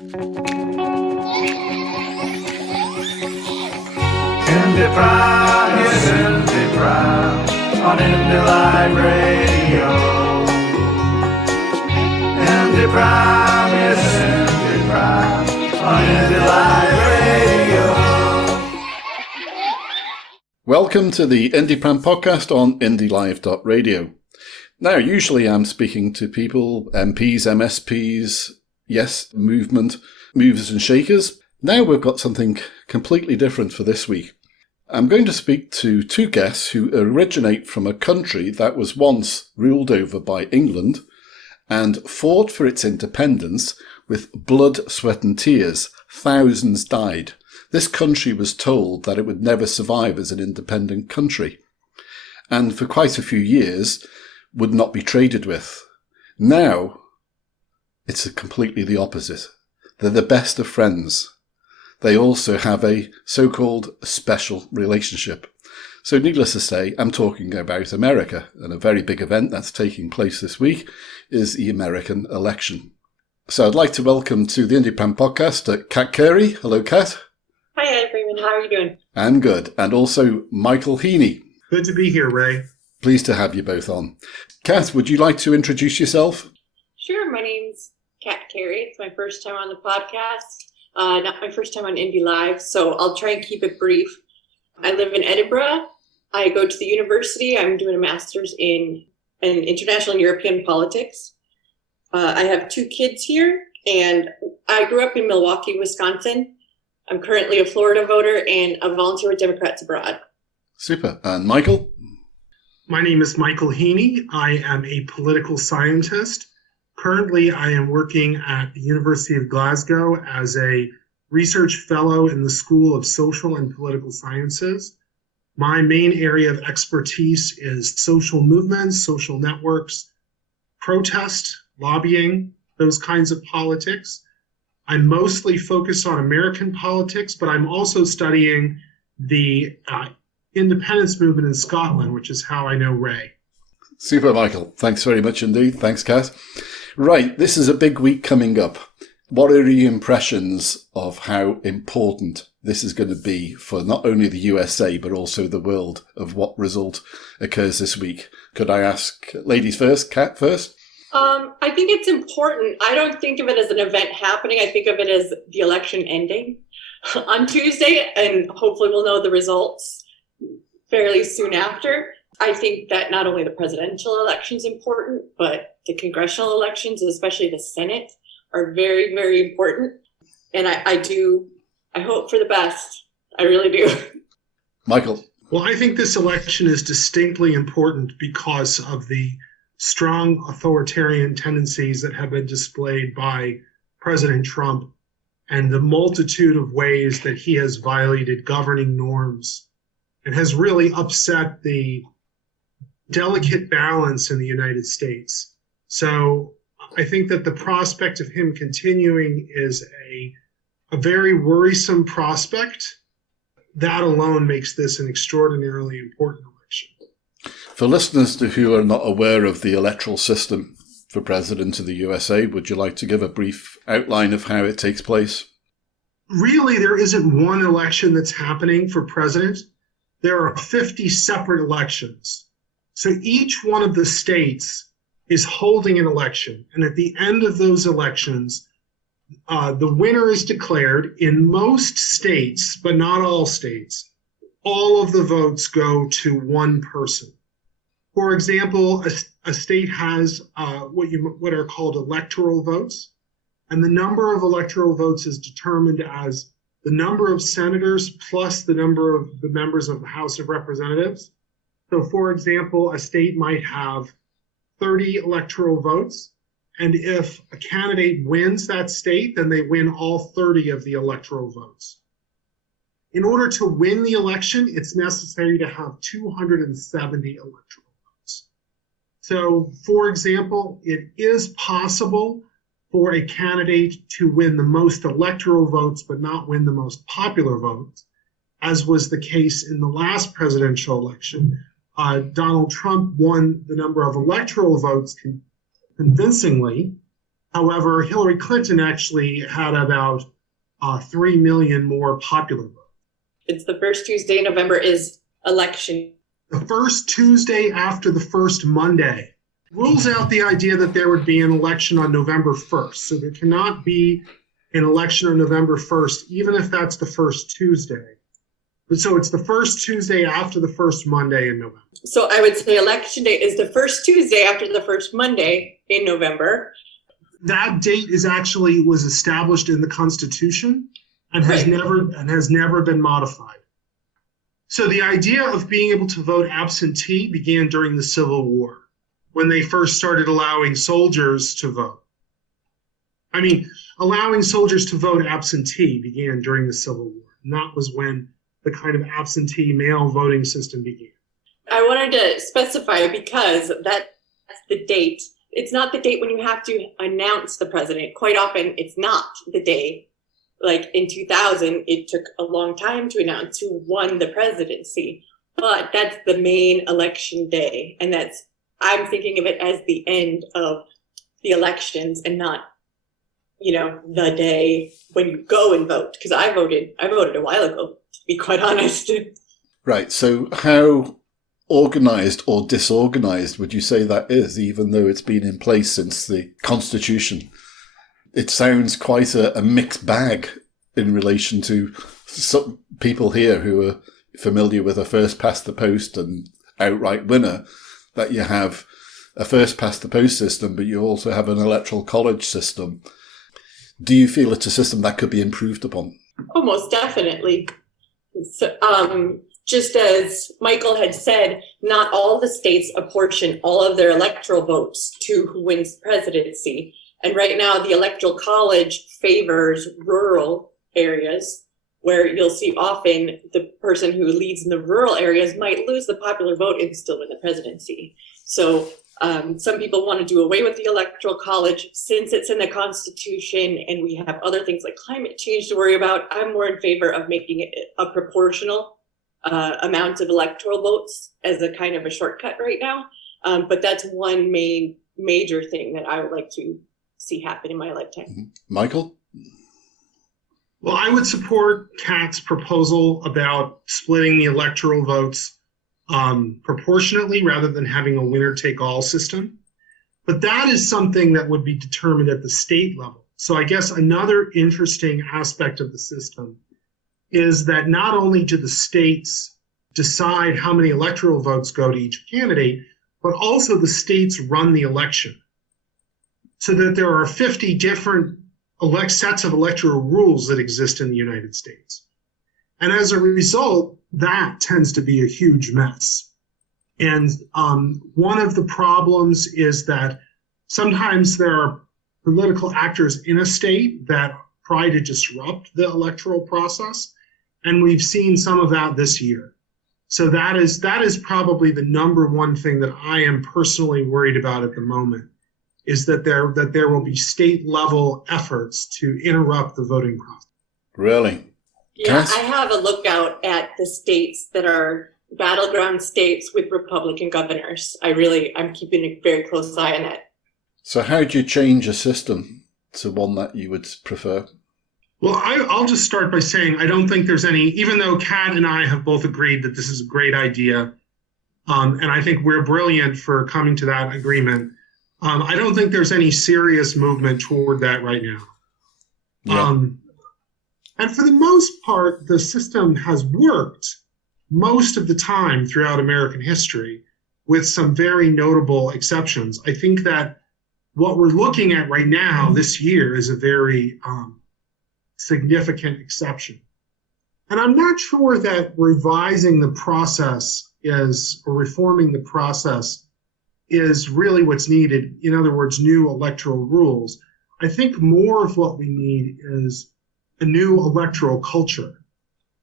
IndyPram, yes, IndyPram, on Indy Live Radio. IndyPram, yes, IndyPram, on Indy Live Radio. Welcome to the IndyPram podcast on indylive.radio. Now, usually I'm speaking to people, MPs, MSPs, yes, movement, movers and shakers. Now we've got something completely different for this week. I'm going to speak to two guests who originate from a country that was once ruled over by England and fought for its independence with blood, sweat and tears. Thousands died. This country was told that it would never survive as an independent country, and for quite a few years would not be traded with. Now, it's completely the opposite. They're the best of friends. They also have a so-called special relationship. So needless to say, I'm talking about America, and a very big event that's taking place this week is the American election. So I'd like to welcome to the IndyPram podcast Kat Cary. Hello, Kat. Hi, Freeman. How are you doing? I'm good. And also Michael Heaney. Good to be here, Ray. Pleased to have you both on. Kat, would you like to introduce yourself? Sure. My name's Kat Cary. It's my first time on the podcast. Not my first time on Indy Live, so I'll try and keep it brief. I live in Edinburgh. I go to the university. I'm doing a master's in international and European politics. I have two kids here, and I grew up in Milwaukee, Wisconsin. I'm currently a Florida voter and a volunteer with Democrats Abroad. Super. And Michael? My name is Michael Heaney. I am a political scientist. Currently, I am working at the University of Glasgow as a research fellow in the School of Social and Political Sciences. My main area of expertise is social movements, social networks, protest, lobbying, those kinds of politics. I'm mostly focused on American politics, but I'm also studying the independence movement in Scotland, which is how I know Ray. Super, Michael. Thanks very much indeed. Thanks, Kat. Right, this is a big week coming up. What are your impressions of how important this is going to be for not only the USA, but also the world, of what result occurs this week? Could I ask ladies first, Kat first? I think it's important. I don't think of it as an event happening. I think of it as the election ending on Tuesday, and hopefully we'll know the results fairly soon after. I think that not only the presidential election is important, but the congressional elections, especially the Senate, are very, very important. And I hope for the best. I really do. Michael? Well, I think this election is distinctly important because of the strong authoritarian tendencies that have been displayed by President Trump and the multitude of ways that he has violated governing norms and has really upset the delicate balance in the United States. So I think that the prospect of him continuing is a very worrisome prospect. That alone makes this an extraordinarily important election. For listeners who are not aware of the electoral system for president of the USA, would you like to give a brief outline of how it takes place? Really, there isn't one election that's happening for president. There are 50 separate elections. So each one of the states is holding an election. And at the end of those elections, the winner is declared. In most states, but not all states, all of the votes go to one person. For example, a state has what are called electoral votes. And the number of electoral votes is determined as the number of senators plus the number of the members of the House of Representatives. So, for example, a state might have 30 electoral votes, and if a candidate wins that state, then they win all 30 of the electoral votes. In order to win the election, it's necessary to have 270 electoral votes. So, for example, it is possible for a candidate to win the most electoral votes but not win the most popular votes, as was the case in the last presidential election. Donald Trump won the number of electoral votes convincingly, However, Hillary Clinton actually had about 3 million more popular votes. It's the first Tuesday in November is election. The first Tuesday after the first Monday rules out the idea that there would be an election on November 1st. So there cannot be an election on November 1st, even if that's the first Tuesday. But so it's the first Tuesday after the first Monday in November. So I would say election day is the first Tuesday after the first Monday in November. That date was established in the Constitution and has never been modified. So the idea of being able to vote absentee began during the Civil War, when they first started allowing soldiers to vote. Allowing soldiers to vote absentee began during the Civil War, and that was when the kind of absentee mail voting system began. I wanted to specify because that's the date. It's not the date when you have to announce the president. Quite often, it's not the day. Like in 2000, it took a long time to announce who won the presidency, but that's the main election day. And I'm thinking of it as the end of the elections and not, the day when you go and vote. Because I voted a while ago, to be quite honest. Right. So how organized or disorganized would you say that is, even though it's been in place since the Constitution? It sounds quite a mixed bag in relation to some people here who are familiar with a first past the post and outright winner, that you have a first past the post system, but you also have an electoral college system. Do you feel it's a system that could be improved upon? Oh, most definitely. So, just as Michael had said, not all the states apportion all of their electoral votes to who wins the presidency. And right now, the Electoral College favors rural areas, where you'll see often the person who leads in the rural areas might lose the popular vote and still win the presidency. So some people want to do away with the Electoral College since it's in the Constitution and we have other things like climate change to worry about. I'm more in favor of making it a proportional amount of electoral votes as a kind of a shortcut right now. But that's one major thing that I would like to see happen in my lifetime. Mm-hmm. Michael? Well, I would support Kat's proposal about splitting the electoral votes proportionately rather than having a winner-take-all system. But that is something that would be determined at the state level. So I guess another interesting aspect of the system is that not only do the states decide how many electoral votes go to each candidate, but also the states run the election. So that there are 50 different sets of electoral rules that exist in the United States. And as a result, that tends to be a huge mess. And one of the problems is that sometimes there are political actors in a state that try to disrupt the electoral process. And we've seen some of that this year. So that is probably the number one thing that I am personally worried about at the moment, is that there will be state level efforts to interrupt the voting process. Really? Yeah, Cass? I have a lookout at the states that are battleground states with Republican governors. I'm keeping a very close eye on that. So how do you change a system to one that you would prefer? Well, I'll just start by saying I don't think there's any, even though Kat and I have both agreed that this is a great idea, and I think we're brilliant for coming to that agreement, I don't think there's any serious movement toward that right now. Yeah. And for the most part, the system has worked most of the time throughout American history, with some very notable exceptions. I think that what we're looking at right now this year is a very significant exception. And I'm not sure that revising the process or reforming the process is really what's needed. In other words, new electoral rules. I think more of what we need is a new electoral culture.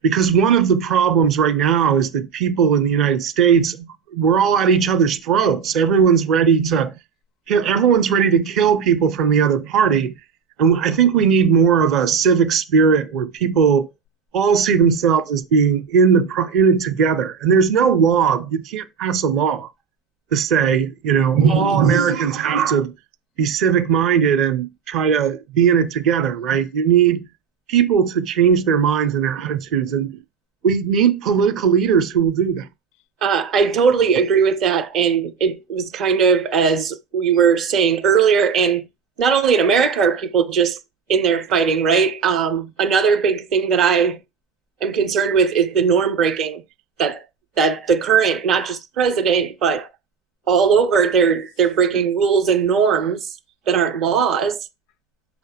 Because one of the problems right now is that people in the United States, we're all at each other's throats. Everyone's ready to kill people from the other party. And I think we need more of a civic spirit where people all see themselves as being in it together. And there's no law. You can't pass a law to say, all Americans have to be civic minded and try to be in it together, right? You need people to change their minds and their attitudes, and we need political leaders who will do that. I totally agree with that. And it was kind of, as we were saying earlier, and not only in America are people just in there fighting, right? Another big thing that I am concerned with is the norm breaking that the current, not just the president, but all over, they're breaking rules and norms that aren't laws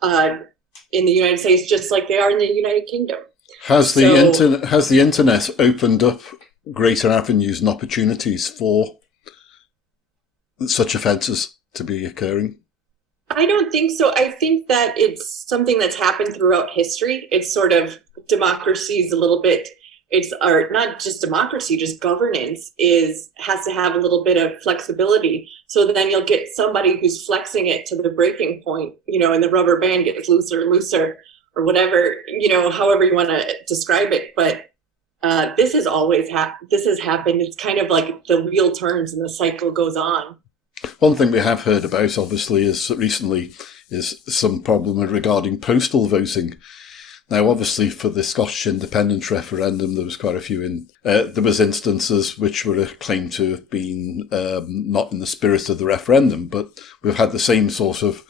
in the United States, just like they are in the United Kingdom. Has the internet opened up greater avenues and opportunities for such offences to be occurring? I don't think so. I think that it's something that's happened throughout history. It's sort of democracies a little bit. Or not just democracy, just governance has to have a little bit of flexibility. So then you'll get somebody who's flexing it to the breaking point, and the rubber band gets looser and looser, or whatever, however you want to describe it. But this has always this has happened. It's kind of like the wheel turns and the cycle goes on. One thing we have heard about, obviously, is some problem regarding postal voting. Now, obviously, for the Scottish independence referendum, there was quite a few there was instances which were claimed to have been not in the spirit of the referendum, but we've had the same sort of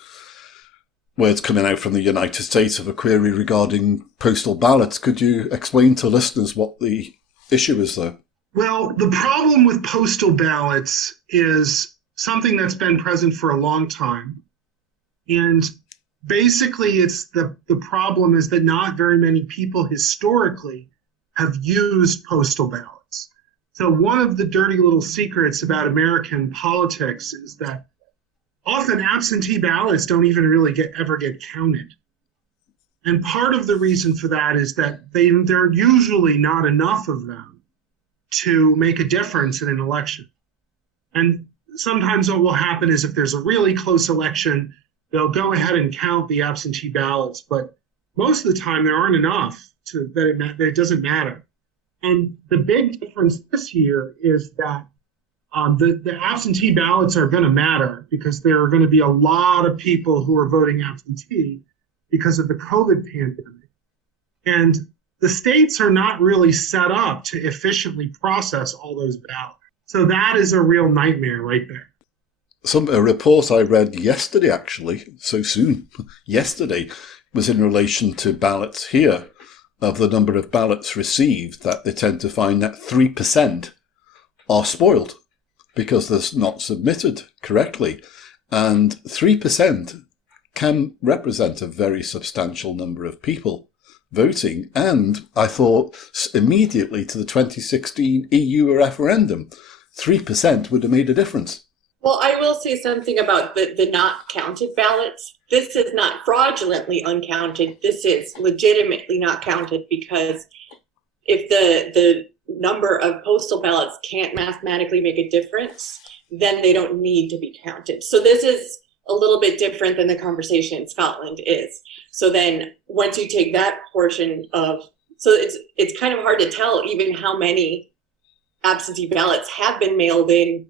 words coming out from the United States of a query regarding postal ballots. Could you explain to listeners what the issue is there? Well, the problem with postal ballots is something that's been present for a long time. And basically, it's the problem is that not very many people historically have used postal ballots. So one of the dirty little secrets about American politics is that often absentee ballots don't even really ever get counted. And part of the reason for that is that there are usually not enough of them to make a difference in an election. And sometimes what will happen is if there's a really close election, they'll go ahead and count the absentee ballots, but most of the time there aren't enough that it doesn't matter. And the big difference this year is that the absentee ballots are going to matter because there are going to be a lot of people who are voting absentee because of the COVID pandemic. And the states are not really set up to efficiently process all those ballots. So that is a real nightmare right there. A report I read yesterday, actually, so soon, yesterday, was in relation to ballots here, of the number of ballots received, that they tend to find that 3% are spoiled because they're not submitted correctly. And 3% can represent a very substantial number of people voting. And I thought immediately to the 2016 EU referendum, 3% would have made a difference. Well, I will say something about the not counted ballots. This is not fraudulently uncounted. This is legitimately not counted because if the number of postal ballots can't mathematically make a difference, then they don't need to be counted. So this is a little bit different than the conversation in Scotland is. So then once you take that portion of, so it's kind of hard to tell even how many absentee ballots have been mailed in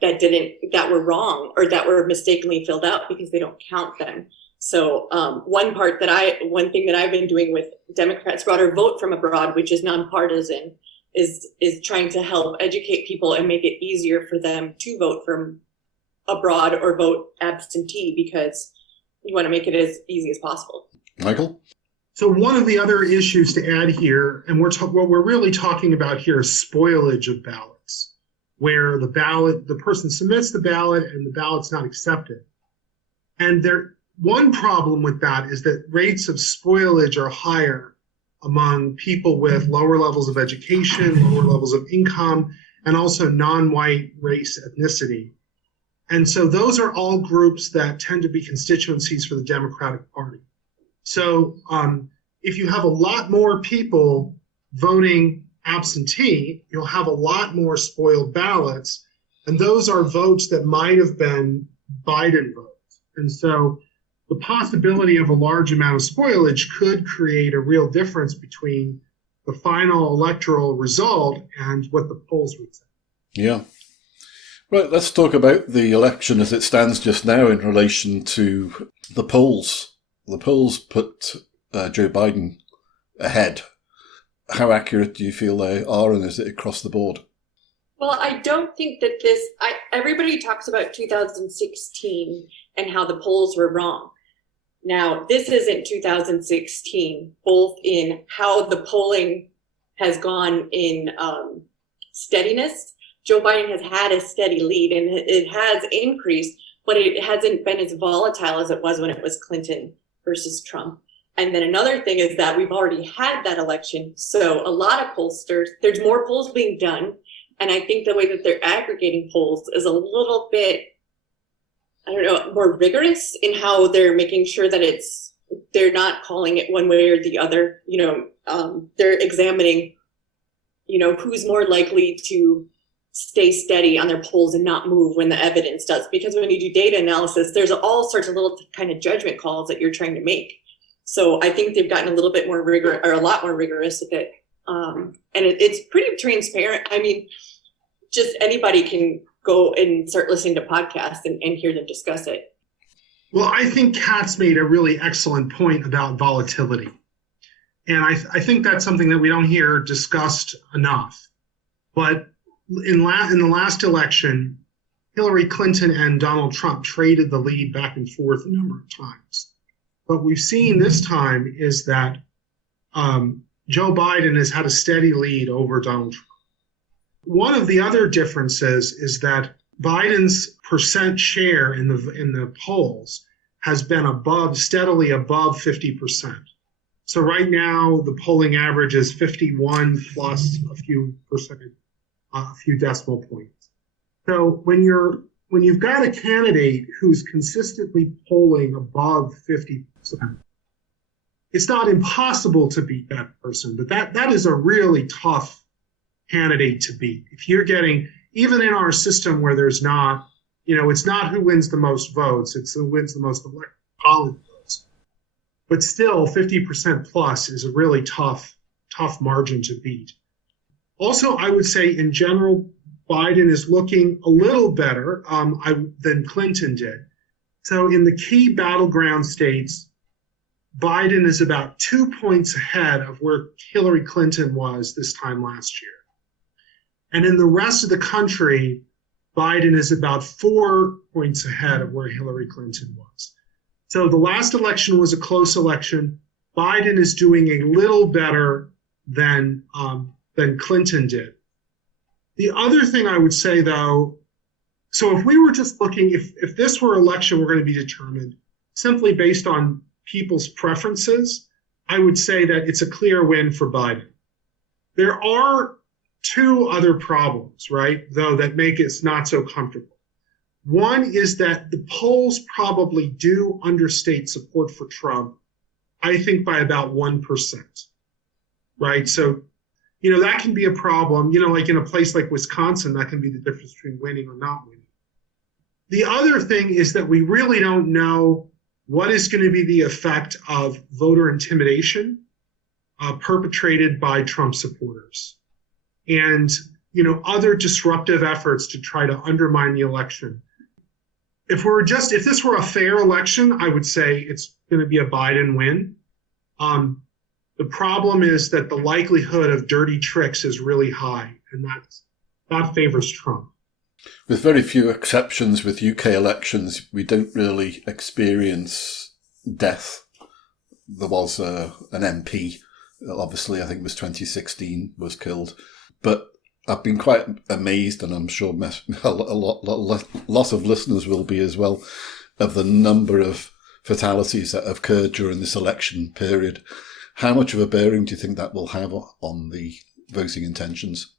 that were wrong or that were mistakenly filled out because they don't count them. So one thing that I've been doing with Democrats Broader Vote from Abroad, which is nonpartisan, is trying to help educate people and make it easier for them to vote from abroad or vote absentee because you want to make it as easy as possible. Michael? So one of the other issues to add here, and what we're really talking about here is spoilage of ballots, where the person submits the ballot and the ballot's not accepted. And one problem with that is that rates of spoilage are higher among people with lower levels of education, lower levels of income, and also non-white race ethnicity. And so those are all groups that tend to be constituencies for the Democratic Party. So if you have a lot more people voting absentee, you'll have a lot more spoiled ballots, and those are votes that might have been Biden votes. And so the possibility of a large amount of spoilage could create a real difference between the final electoral result and what the polls would say. Yeah. Right, let's talk about the election as it stands just now in relation to the polls. The polls put Joe Biden ahead. How accurate do you feel they are, and is it across the board? Well, I don't think that everybody talks about 2016 and how the polls were wrong. Now, this isn't 2016, both in how the polling has gone in steadiness. Joe Biden has had a steady lead and it has increased, but it hasn't been as volatile as it was when it was Clinton versus Trump. And then another thing is that we've already had that election. So a lot of pollsters, there's more polls being done. And I think the way that they're aggregating polls is a little bit, I don't know, more rigorous in how they're making sure that they're not calling it one way or the other. They're examining, who's more likely to stay steady on their polls and not move when the evidence does. Because when you do data analysis, there's all sorts of little kind of judgment calls that you're trying to make. So I think they've gotten a little bit more a lot more rigorous with it. And it's pretty transparent. I mean, just anybody can go and start listening to podcasts and hear them discuss it. Well, I think Kat's made a really excellent point about volatility. And I think that's something that we don't hear discussed enough. But in the last election, Hillary Clinton and Donald Trump traded the lead back and forth a number of times. What we've seen this time is that Joe Biden has had a steady lead over Donald Trump. One of the other differences is that Biden's percent share in the polls has been steadily above 50%. So right now the polling average is 51 plus a few decimal points. So when you've got a candidate who's consistently polling above 50%, it's not impossible to beat that person, but that is a really tough candidate to beat. If you're getting, even in our system where there's not, it's not who wins the most votes, it's who wins the most electoral votes. But still, 50% plus is a really tough margin to beat. Also, I would say in general, Biden is looking a little better than Clinton did. So in the key battleground states, Biden is about 2 points ahead of where Hillary Clinton was this time last year. And in the rest of the country, Biden is about 4 points ahead of where Hillary Clinton was. So the last election was a close election. Biden is doing a little better than Clinton did. The other thing I would say, though, so if we were just looking, if this were election were going to be determined simply based on people's preferences, I would say that it's a clear win for Biden. There are two other problems, right, though, that make it not so comfortable. One is that the polls probably do understate support for Trump, I think by about 1%, right? So, that can be a problem, like in a place like Wisconsin, that can be the difference between winning or not winning. The other thing is that we really don't know what is going to be the effect of voter intimidation perpetrated by Trump supporters and, other disruptive efforts to try to undermine the election. If this were a fair election, I would say it's going to be a Biden win. The problem is that the likelihood of dirty tricks is really high, and that favors Trump. With very few exceptions with UK elections, we don't really experience death. There was an MP, obviously, I think it was 2016, was killed. But I've been quite amazed, and I'm sure a lot of listeners will be as well, of the number of fatalities that have occurred during this election period. How much of a bearing do you think that will have on the voting intentions?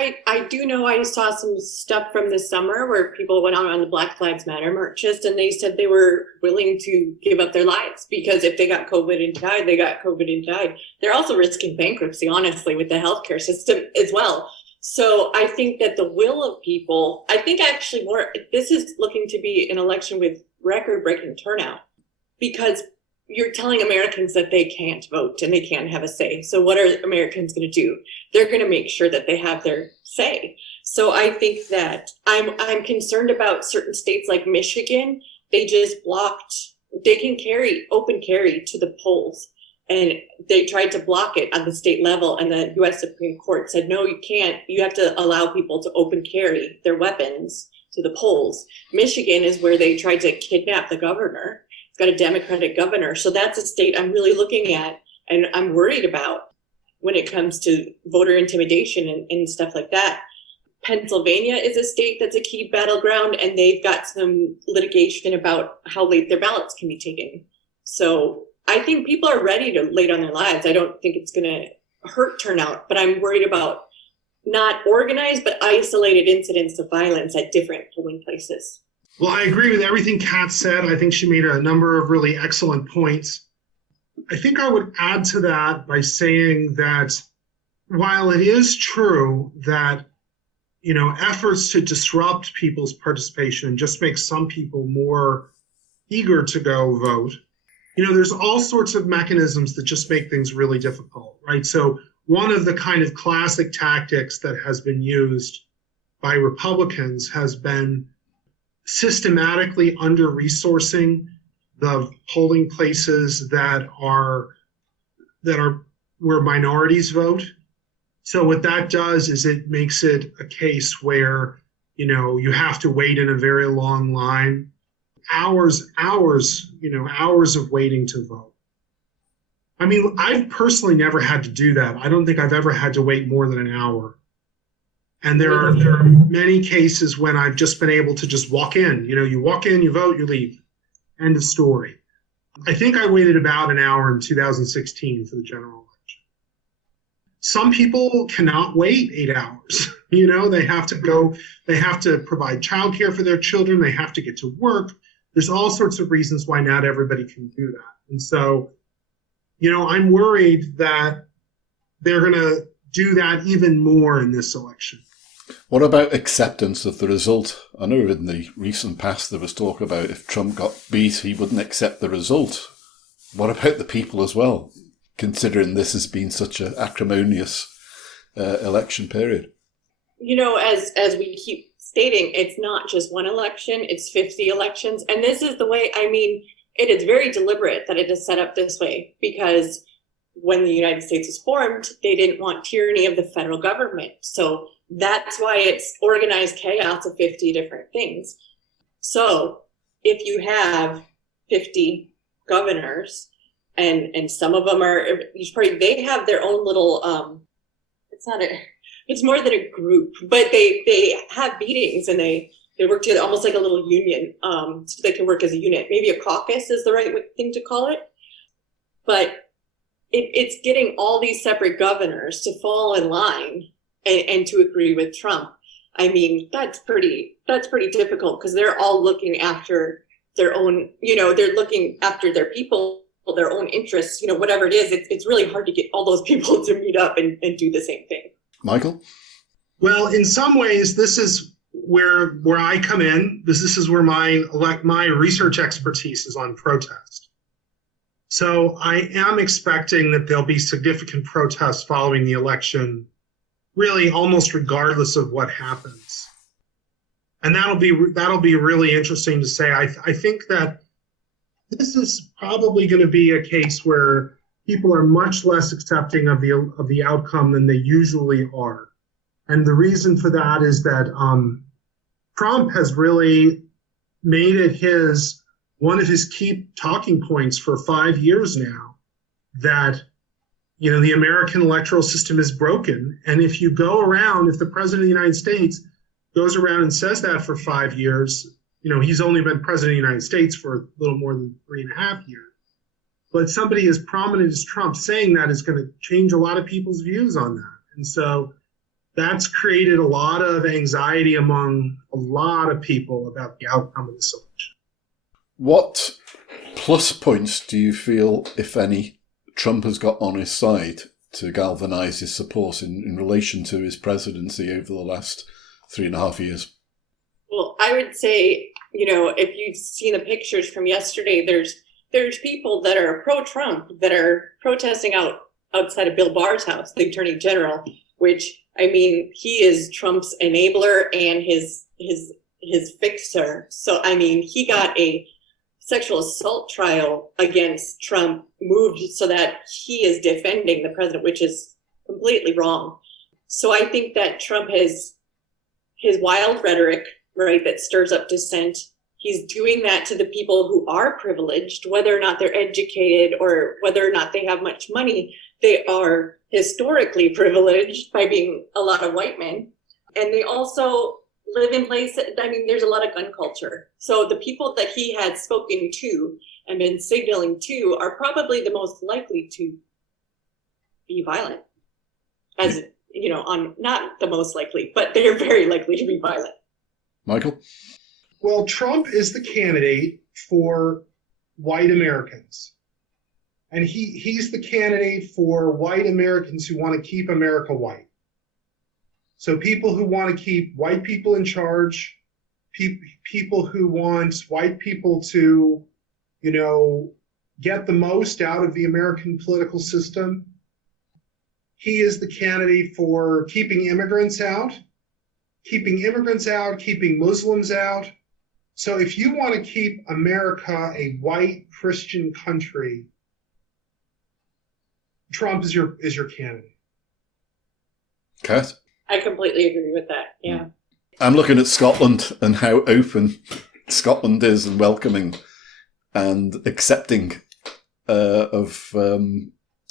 I do know I saw some stuff from this summer where people went out on the Black Lives Matter marches and they said they were willing to give up their lives because if they got COVID and died, they got COVID and died. They're also risking bankruptcy, honestly, with the healthcare system as well. So I think that the will of people, I think actually this is looking to be an election with record-breaking turnout because you're telling Americans that they can't vote and they can't have a say. So what are Americans going to do? They're going to make sure that they have their say. So I think that I'm concerned about certain states like Michigan. They just blocked, they can open carry to the polls. And they tried to block it on the state level, and the U.S. Supreme Court said, no, you can't. You have to allow people to open carry their weapons to the polls. Michigan is where they tried to kidnap the governor. It's got a Democratic governor. So that's a state I'm really looking at and I'm worried about when it comes to voter intimidation and stuff like that. Pennsylvania is a state that's a key battleground, and they've got some litigation about how late their ballots can be taken. So I think people are ready to lay down their lives. I don't think it's going to hurt turnout, but I'm worried about not organized, but isolated incidents of violence at different polling places. Well, I agree with everything Kat said. I think she made a number of really excellent points. I think I would add to that by saying that while it is true that, efforts to disrupt people's participation just make some people more eager to go vote, there's all sorts of mechanisms that just make things really difficult, right? So one of the kind of classic tactics that has been used by Republicans has been systematically under-resourcing the polling places that are where minorities vote. So what that does is it makes it a case where, you have to wait in a very long line, hours of waiting to vote. I mean, I've personally never had to do that. I don't think I've ever had to wait more than an hour. And there are many cases when I've just been able to just walk in. You walk in, you vote, you leave. End of story. I think I waited about an hour in 2016 for the general election. Some people cannot wait 8 hours. They have to provide childcare for their children. They have to get to work. There's all sorts of reasons why not everybody can do that. And so, I'm worried that they're going to do that even more in this election. What about acceptance of the result? I know in the recent past there was talk about if Trump got beat, he wouldn't accept the result. What about the people as well, considering this has been such an acrimonious election period? As we keep stating, it's not just one election, it's 50 elections. And this is the way, it is very deliberate that it is set up this way, because when the United States was formed, they didn't want tyranny of the federal government. So that's why it's organized chaos of 50 different things. So if you have 50 governors, and some of them are each party, they have their own little, it's more than a group, but they have meetings and they work together almost like a little union, so they can work as a unit. Maybe a caucus is the right thing to call it. But it's getting all these separate governors to fall in line and to agree with Trump. That's pretty difficult, because they're all looking after their own, they're looking after their people, their own interests, whatever it is. It's really hard to get all those people to meet up and do the same thing. Michael? Well, in some ways, this is where I come in. This is where my research expertise is on protest. So I am expecting that there'll be significant protests following the election, really almost regardless of what happens. And that'll be really interesting to say. I think that this is probably going to be a case where people are much less accepting of the outcome than they usually are. And the reason for that is that Trump has really made it one of his key talking points for 5 years now that, the American electoral system is broken. And if the president of the United States goes around and says that for 5 years, he's only been president of the United States for a little more than 3.5 years. But somebody as prominent as Trump saying that is going to change a lot of people's views on that. And so that's created a lot of anxiety among a lot of people about the outcome of this election. What plus points do you feel, if any, Trump has got on his side to galvanise his support in relation to his presidency over the last 3.5 years? Well, I would say, if you've seen the pictures from yesterday, there's people that are pro-Trump that are protesting outside of Bill Barr's house, the Attorney General, which I mean, he is Trump's enabler and his fixer. So, I mean, he got a sexual assault trial against Trump moved so that he is defending the president, which is completely wrong. So I think that Trump has his wild rhetoric, right, that stirs up dissent. He's doing that to the people who are privileged, whether or not they're educated or whether or not they have much money. They are historically privileged by being a lot of white men. And they also live in places, I mean, there's a lot of gun culture. So the people that he had spoken to and been signaling to are probably the most likely to be violent. As, you know, not the most likely, but they're very likely to be violent. Michael? Well, Trump is the candidate for white Americans. And he's the candidate for white Americans who want to keep America white. So people who want to keep white people in charge, people who want white people to, you know, get the most out of the American political system. He is the candidate for keeping immigrants out, keeping Muslims out. So if you want to keep America a white Christian country, Trump is your candidate. Kat? I completely agree with that. Yeah. I'm looking at Scotland and how open Scotland is and welcoming and accepting of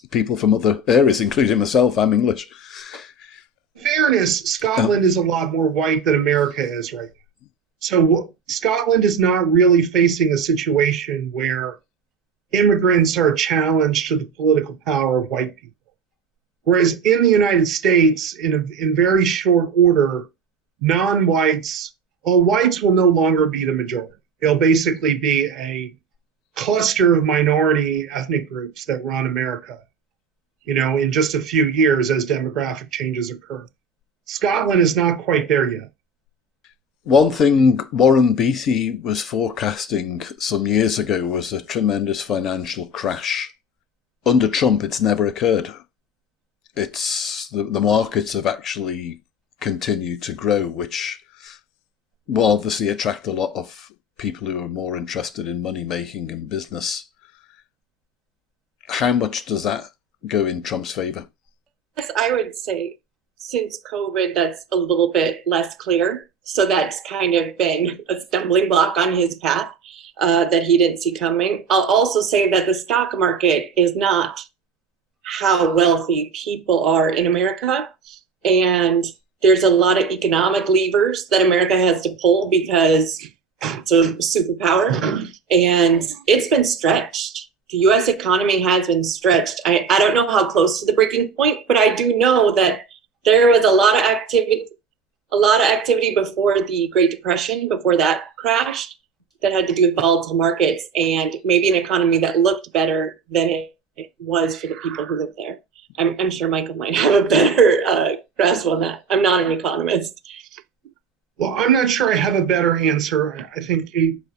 people from other areas, including myself. I'm English. In fairness, Scotland is a lot more white than America is right now. So Scotland is not really facing a situation where immigrants are challenged to the political power of white people. Whereas in the United States, in very short order, non-whites, well, whites will no longer be the majority. They'll basically be a cluster of minority ethnic groups that run America, you know, in just a few years as demographic changes occur. Scotland is not quite there yet. One thing Warren Beatty was forecasting some years ago was a tremendous financial crash. Under Trump, it's never occurred. It's the markets have actually continued to grow, which will obviously attract a lot of people who are more interested in money making and business. How much does that go in Trump's favor? Yes, I would say since COVID, that's a little bit less clear. So that's kind of been a stumbling block on his path that he didn't see coming. I'll also say that the stock market is not how wealthy people are in America. And there's a lot of economic levers that America has to pull because it's a superpower. And it's been stretched. The U.S. economy has been stretched. I don't know how close to the breaking point, but I do know that there was a lot of activity before the Great Depression, before that crashed, that had to do with volatile markets and maybe an economy that looked better than it was for the people who live there. I'm sure Michael might have a better grasp on that. I'm not an economist. Well, I'm not sure I have a better answer. I think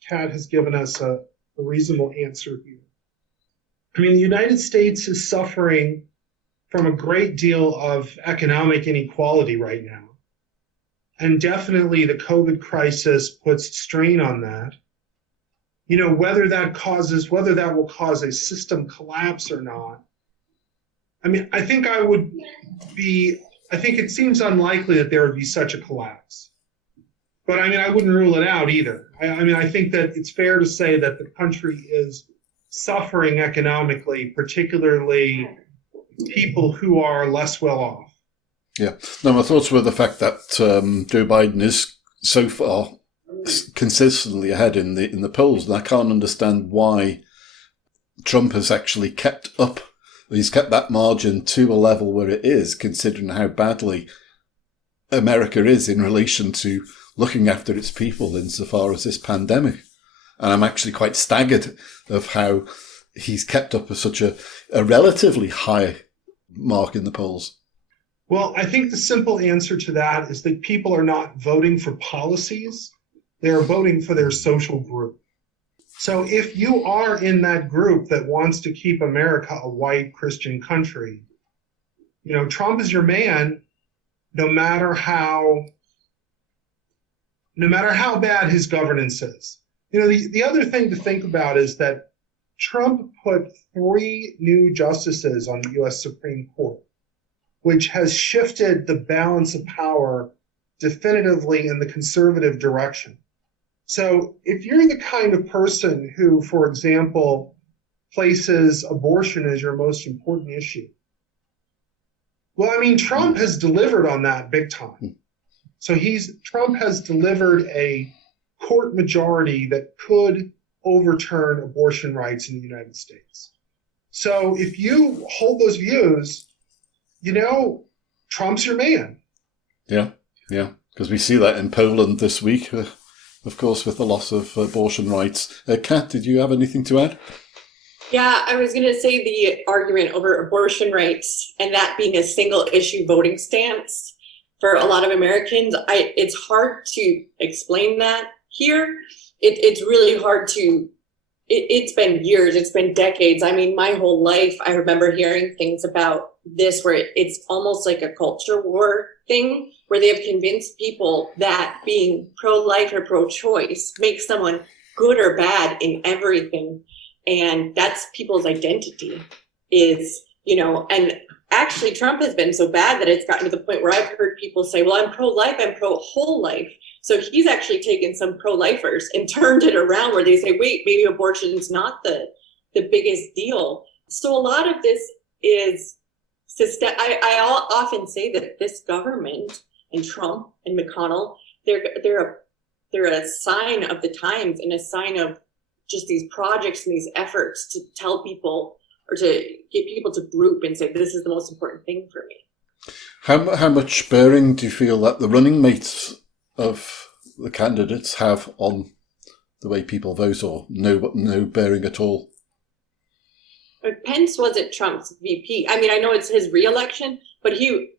Kat has given us a reasonable answer here. I mean, the United States is suffering from a great deal of economic inequality right now. And definitely the COVID crisis puts strain on that. You know, whether that will cause a system collapse or not. I mean, I think it seems unlikely that there would be such a collapse. But I mean, I wouldn't rule it out either. I think that it's fair to say that the country is suffering economically, particularly people who are less well off. Yeah. No, my thoughts were the fact that Joe Biden is so far consistently ahead in the polls, and I can't understand why Trump has actually kept up. He's kept that margin to a level where it is, considering how badly America is in relation to looking after its people insofar as this pandemic. And I'm actually quite staggered of how he's kept up such a relatively high mark in the polls. Well, I think the simple answer to that is that people are not voting for policies. They are voting for their social group. So if you are in that group that wants to keep America a white Christian country, you know, Trump is your man. no matter how bad his governance is. The other thing to think about is that Trump put 3 new justices on the U.S. Supreme Court, which has shifted the balance of power definitively in the conservative direction. So if you're the kind of person who, for example, places abortion as your most important issue, well, I mean, Trump has delivered on that big time. So Trump has delivered a court majority that could overturn abortion rights in the United States. So if you hold those views, Trump's your man. Yeah, because we see that in Poland this week, of course, with the loss of abortion rights. Kat, did you have anything to add? Yeah, I was going to say the argument over abortion rights and that being a single issue voting stance for a lot of Americans, it's hard to explain that here. It's really hard to, it's been years, it's been decades. I mean, my whole life, I remember hearing things about this where it's almost like a culture war thing where they have convinced people that being pro-life or pro-choice makes someone good or bad in everything. And that's people's identity is, and actually Trump has been so bad that it's gotten to the point where I've heard people say, well, I'm pro-life, I'm pro-whole life. So he's actually taken some pro-lifers and turned it around where they say, wait, maybe abortion's not the biggest deal. So a lot of this is I often say that this government and Trump and McConnell, they're a sign of the times and a sign of just these projects and these efforts to tell people or to get people to group and say, this is the most important thing for me. How much bearing do you feel that the running mates of the candidates have on the way people vote, or no bearing at all? Pence wasn't Trump's VP. I mean, I know it's his re-election, but he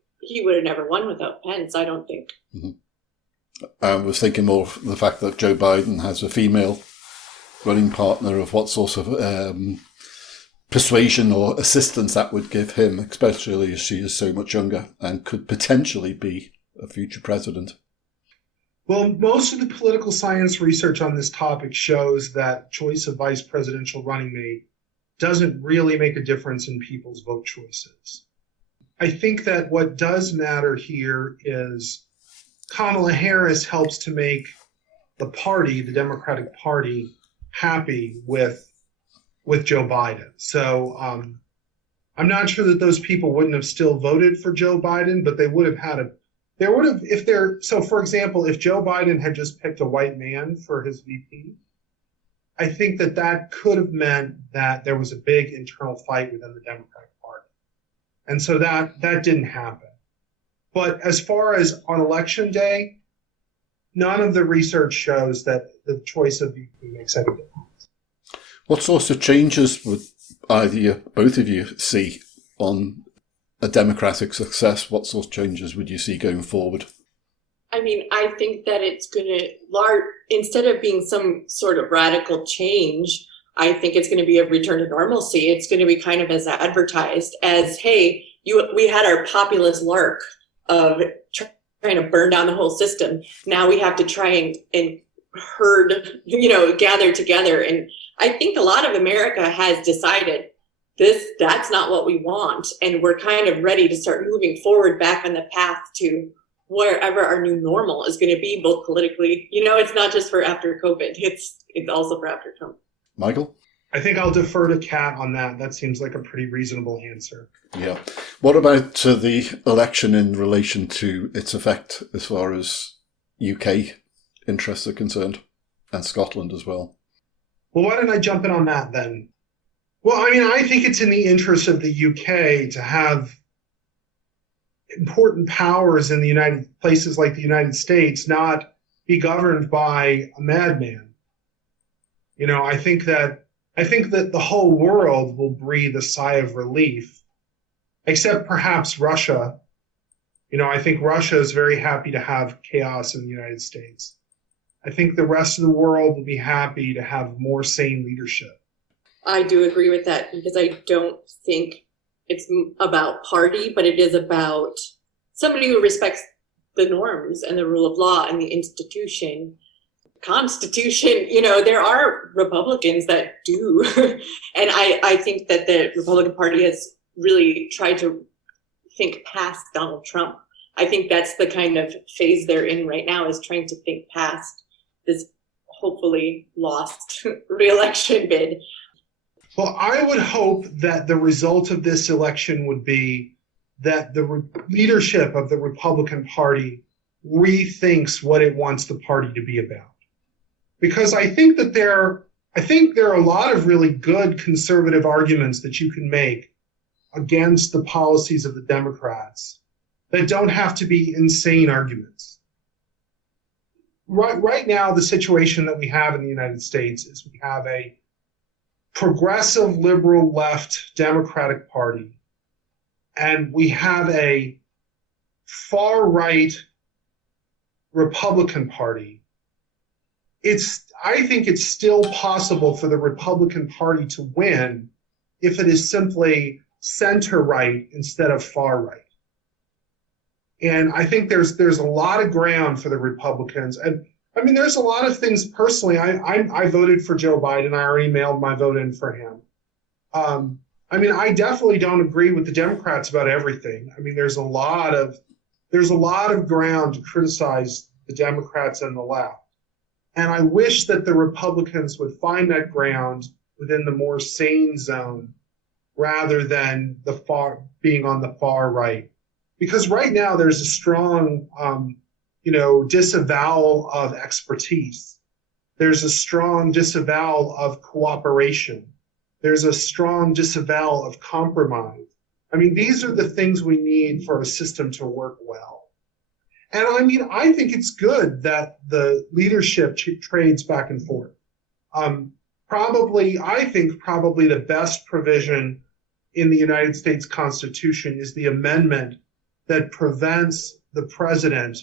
would have never won without Pence, I don't think. Mm-hmm. I was thinking more of the fact that Joe Biden has a female running partner, of what sort of persuasion or assistance that would give him, especially as she is so much younger and could potentially be a future president. Well, most of the political science research on this topic shows that choice of vice presidential running mate doesn't really make a difference in people's vote choices. I think that what does matter here is Kamala Harris helps to make the party, the Democratic Party, happy with Joe Biden. So I'm not sure that those people wouldn't have still voted for Joe Biden, but they would have so for example, if Joe Biden had just picked a white man for his VP, I think that could have meant that there was a big internal fight within the Democratic Party. And so that didn't happen. But as far as on election day, none of the research shows that the choice of VP makes any difference. What sorts of changes would both of you see on a Democratic success? What sort of changes would you see going forward? I mean, I think that it's going to, instead of being some sort of radical change, I think it's going to be a return to normalcy. It's going to be kind of as advertised as, hey, we had our populist lark of trying to burn down the whole system. Now we have to try and herd, gather together. And I think a lot of America has decided that's not what we want. And we're kind of ready to start moving forward back on the path to wherever our new normal is going to be, both politically. It's not just for after COVID. It's also for after Trump. Michael? I think I'll defer to Kat on that. That seems like a pretty reasonable answer. Yeah. What about the election in relation to its effect as far as UK interests are concerned, and Scotland as well? Well, why don't I jump in on that then? Well, I mean, I think it's in the interest of the UK to have important powers in places like the United States not be governed by a madman. I think that the whole world will breathe a sigh of relief, except perhaps Russia. I think Russia is very happy to have chaos in the United States. I think the rest of the world will be happy to have more sane leadership. I do agree with that, because I don't think it's about party, but it is about somebody who respects the norms and the rule of law and the Constitution, there are Republicans that do. And I think that the Republican Party has really tried to think past Donald Trump. I think that's the kind of phase they're in right now, is trying to think past this hopefully lost re-election bid. Well, I would hope that the result of this election would be that the leadership of the Republican Party rethinks what it wants the party to be about. Because I think there are a lot of really good conservative arguments that you can make against the policies of the Democrats that don't have to be insane arguments. Right now, the situation that we have in the United States is we have a progressive liberal left Democratic Party, and we have a far right Republican Party. I think it's still possible for the Republican Party to win if it is simply center right instead of far right. And I think there's a lot of ground for the Republicans. And I mean, there's a lot of things personally. I voted for Joe Biden. I already mailed my vote in for him. I mean, I definitely don't agree with the Democrats about everything. I mean, there's a lot of ground to criticize the Democrats and the left. And I wish that the Republicans would find that ground within the more sane zone rather than being on the far right. Because right now there's a strong, disavowal of expertise. There's a strong disavowal of cooperation. There's a strong disavowal of compromise. I mean, these are the things we need for a system to work well. And I mean, I think it's good that the leadership trades back and forth. Probably the best provision in the United States Constitution is the amendment that prevents the president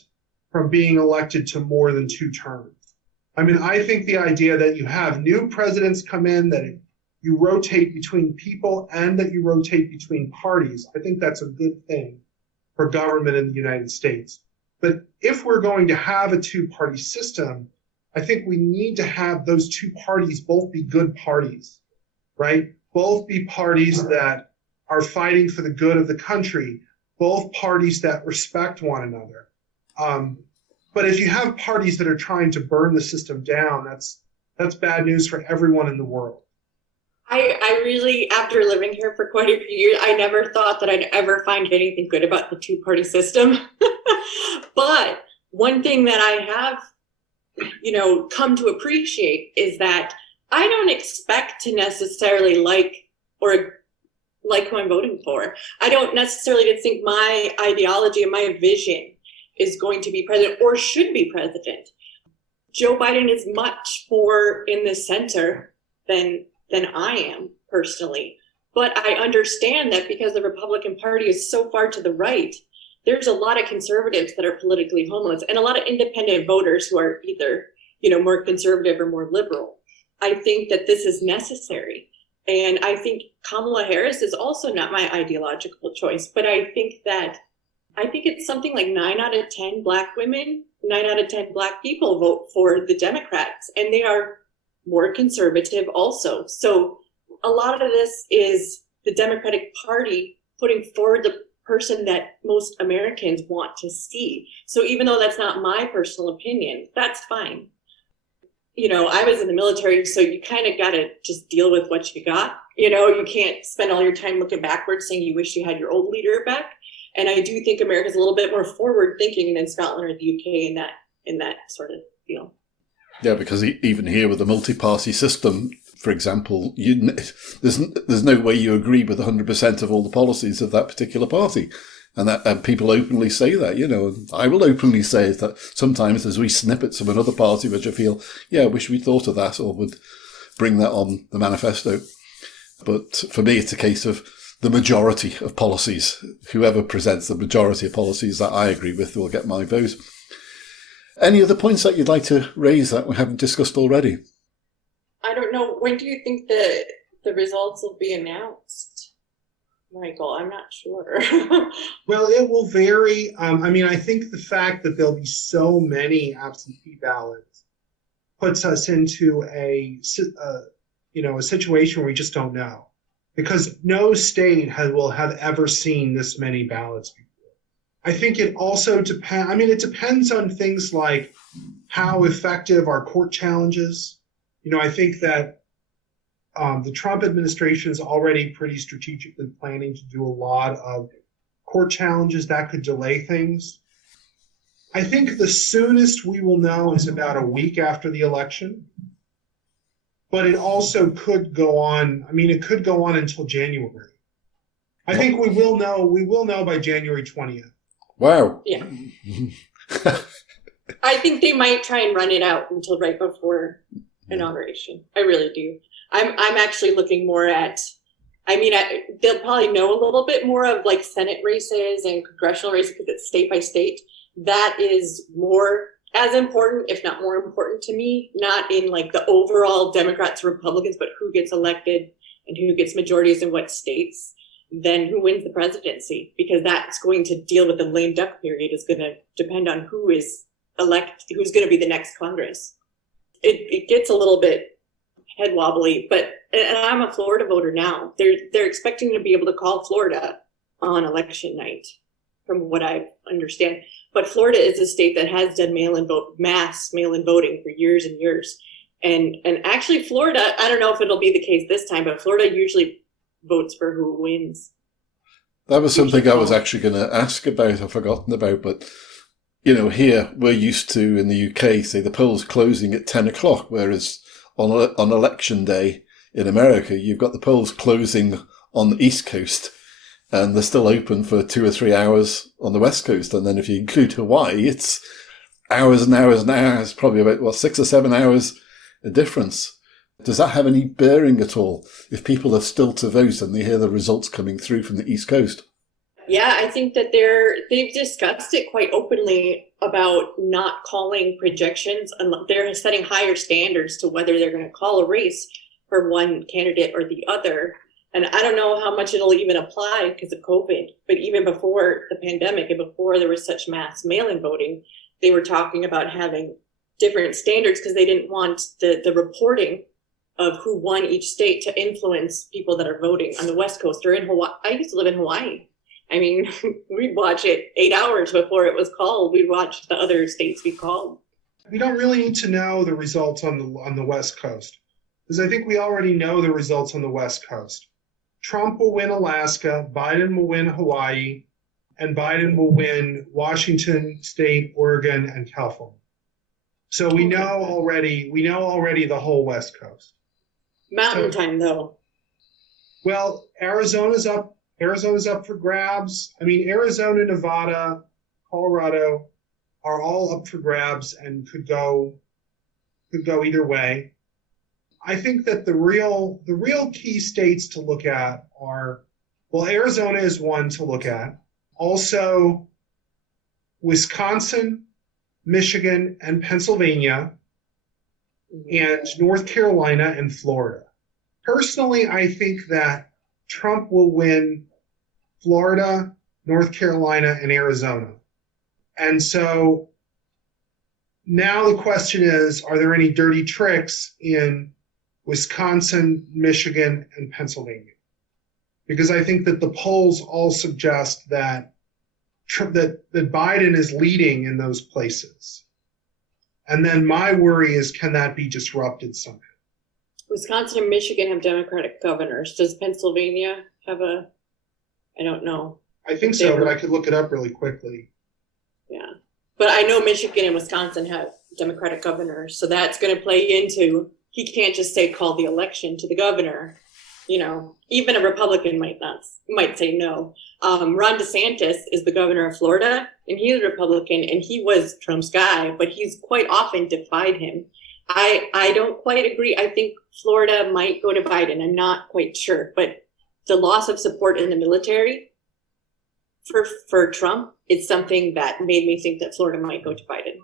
from being elected to more than 2 terms. I mean, I think the idea that you have new presidents come in, that you rotate between people and that you rotate between parties, I think that's a good thing for government in the United States. But if we're going to have a 2-party system, I think we need to have those 2 parties both be good parties, right? Both be parties that are fighting for the good of the country, both parties that respect one another. But if you have parties that are trying to burn the system down, that's bad news for everyone in the world. I really, after living here for quite a few years, I never thought that I'd ever find anything good about the 2-party system. But one thing that I have, come to appreciate is that I don't expect to necessarily like who I'm voting for. I don't necessarily think my ideology and my vision is going to be president or should be president. Joe Biden is much more in the center than I am personally. But I understand that because the Republican Party is so far to the right, there's a lot of conservatives that are politically homeless and a lot of independent voters who are either, more conservative or more liberal. I think that this is necessary. And I think Kamala Harris is also not my ideological choice, but I think it's something like 9 out of 10 Black women, 9 out of 10 Black people vote for the Democrats, and they are more conservative also. So a lot of this is the Democratic Party putting forward the person that most Americans want to see. So even though that's not my personal opinion, that's fine. I was in the military, so you kind of got to just deal with what you got. You can't spend all your time looking backwards saying you wish you had your old leader back. And I do think America's a little bit more forward thinking than Scotland or the UK in that sort of deal. Yeah, because even here with the multi-party system, for example, there's no way you agree with 100% of all the policies of that particular party. And people openly say that, and I will openly say that sometimes there's wee snippets of another party which I feel, I wish we'd thought of that or would bring that on the manifesto. But for me, it's a case of the majority of policies. Whoever presents the majority of policies that I agree with will get my vote. Any other points that you'd like to raise that we haven't discussed already? I don't know. When do you think the results will be announced? Michael, I'm not sure. Well, it will vary. I think the fact that there'll be so many absentee ballots puts us into a situation where we just don't know, because no state will have ever seen this many ballots before. I think it also depends. It depends on things like how effective are court challenges. I think that the Trump administration is already pretty strategically planning to do a lot of court challenges that could delay things. I think the soonest we will know is about a week after the election, but it also could go on. It could go on until January. I think we will know by January 20th. Wow. Yeah. I think they might try and run it out until right before inauguration. I really do. I'm actually looking more at, they'll probably know a little bit more of like Senate races and congressional races because it's state by state. That is more as important, if not more important to me, not in like the overall Democrats, Republicans, but who gets elected and who gets majorities in what states, then who wins the presidency, because that's going to deal with the lame duck period is going to depend on who is who's going to be the next Congress. It gets a little bit head wobbly, and I'm a Florida voter now. They're expecting to be able to call Florida on election night, from what I understand. But Florida is a state that has done mass mail-in voting for years and years. And actually Florida, I don't know if it'll be the case this time, but Florida usually votes for who wins. That was something I was actually going to ask about. I've forgotten about, but here we're used to in the UK, say the polls closing at 10 o'clock, whereas on election day in America, you've got the polls closing on the East Coast and they're still open for 2 or 3 hours on the West Coast. And then if you include Hawaii, it's hours and hours and hours, probably about 6 or 7 hours a difference. Does that have any bearing at all if people are still to vote and they hear the results coming through from the East Coast? Yeah, I think that they've discussed it quite openly about not calling projections, and they're setting higher standards to whether they're going to call a race for one candidate or the other. And I don't know how much it'll even apply because of COVID, but even before the pandemic and before there was such mass mail-in voting, they were talking about having different standards because they didn't want the reporting of who won each state to influence people that are voting on the West Coast or in Hawaii. I used to live in Hawaii. We'd watch it 8 hours before it was called. We'd watch the other states be called. We don't really need to know the results on the West Coast, because I think we already know the results on the West Coast. Trump will win Alaska, Biden will win Hawaii, and Biden will win Washington State, Oregon, and California. So we know already the whole West Coast. Mountain time, though. Well, Arizona's up for grabs. Arizona, Nevada, Colorado are all up for grabs and could go either way. I think that the real key states to look at are, Arizona is one to look at. Also, Wisconsin, Michigan, and Pennsylvania, and North Carolina and Florida. Personally, I think that Trump will win Florida, North Carolina, and Arizona. And so now the question is, are there any dirty tricks in Wisconsin, Michigan, and Pennsylvania? Because I think that the polls all suggest that Biden is leading in those places. And then my worry is, can that be disrupted somehow? Wisconsin and Michigan have Democratic governors. Does Pennsylvania have I don't know. I think so, but I could look it up really quickly. Yeah. But I know Michigan and Wisconsin have Democratic governors. So that's going to play into, he can't just say call the election to the governor. Even a Republican might say no. Ron Desantis is the governor of Florida, and he's a Republican, and he was Trump's guy, but he's quite often defied him. I don't quite agree. I think Florida might go to Biden. I'm not quite sure, but the loss of support in the military for Trump is something that made me think that Florida might go to Biden.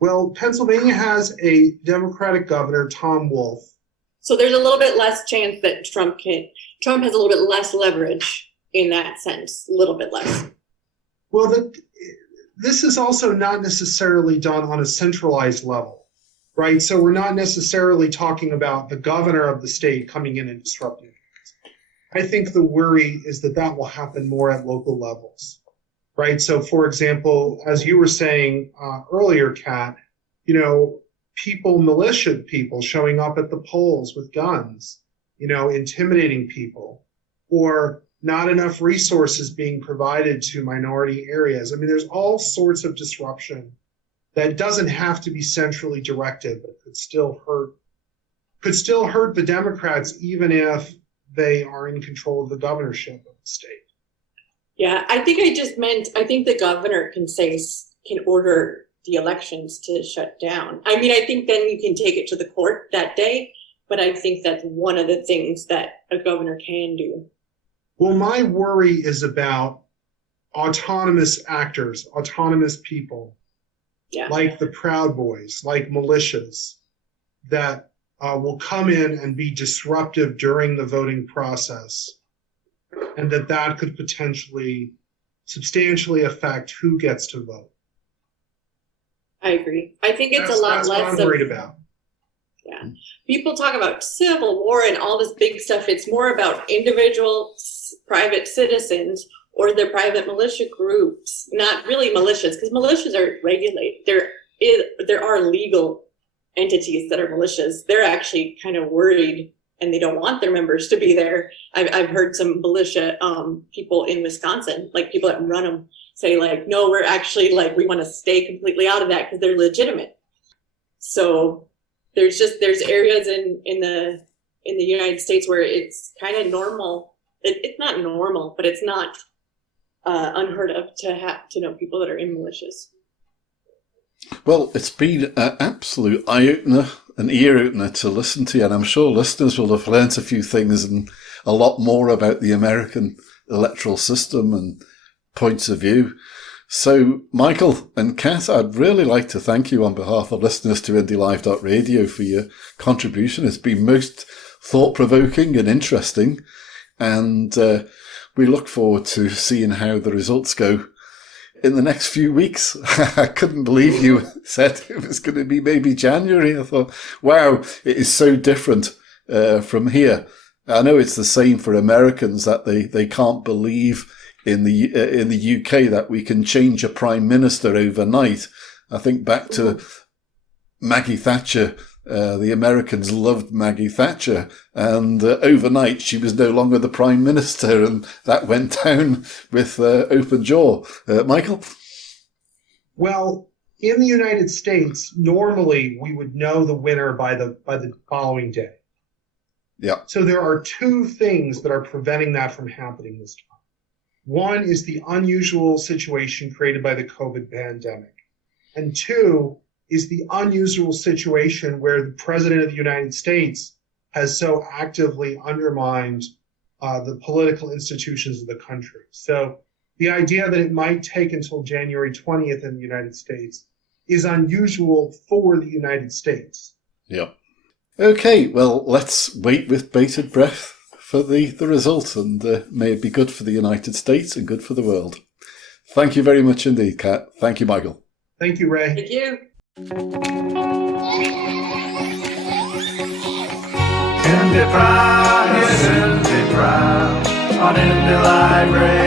Well, Pennsylvania has a Democratic governor, Tom Wolf. So there's a little bit less chance that Trump has a little bit less leverage in that sense, a little bit less. Well, this is also not necessarily done on a centralized level, right? So we're not necessarily talking about the governor of the state coming in and disrupting. I think the worry is that will happen more at local levels, right? So, for example, as you were saying earlier, Kat, militia people showing up at the polls with guns, intimidating people, or not enough resources being provided to minority areas. I mean, there's all sorts of disruption that doesn't have to be centrally directed, but could still hurt the Democrats, even if they are in control of the governorship of the state. Yeah, I think the governor can order the elections to shut down. I mean, I think then you can take it to the court that day, but I think that's one of the things that a governor can do. Well, my worry is about autonomous actors, autonomous people, like the Proud Boys, like militias, that will come in and be disruptive during the voting process, and that could potentially substantially affect who gets to vote. I agree. I think it's a lot less. That's what I'm worried about. Yeah. People talk about civil war and all this big stuff. It's more about individual private citizens or their private militia groups, not really militias, because militias are regulated. There are legal entities that are militias. They're actually kind of worried and they don't want their members to be there. I've heard some militia people in Wisconsin, like people that run them, say like, no, we're actually like, we want to stay completely out of that because they're legitimate. So there's areas in the United States where it's kind of normal. It's not normal, but it's not unheard of to know people that are in militias. Well, it's been an absolute eye-opener, an ear-opener to listen to, and I'm sure listeners will have learnt a few things and a lot more about the American electoral system and points of view. So, Michael and Kat, I'd really like to thank you on behalf of listeners to IndyLive.radio for your contribution. It's been most thought-provoking and interesting, and we look forward to seeing how the results go in the next few weeks. I couldn't believe you said it was going to be maybe January. I thought, wow, it is so different from here. I know it's the same for Americans, that they can't believe in the UK that we can change a prime minister overnight. I think back to Maggie Thatcher. The Americans loved Maggie Thatcher, and overnight she was no longer the Prime Minister, and that went down with open jaw. Michael? Well, in the United States, normally we would know the winner by the following day. Yeah. So there are two things that are preventing that from happening this time. One is the unusual situation created by the COVID pandemic, and two is the unusual situation where the President of the United States has so actively undermined the political institutions of the country. So the idea that it might take until January 20th in the United States is unusual for the United States. Yeah. Okay, well, let's wait with bated breath for the result, and may it be good for the United States and good for the world. Thank you very much indeed, Kat. Thank you, Michael. Thank you, Ray. Thank you. IndyPram, yes, IndyPram on Indy Live Radio.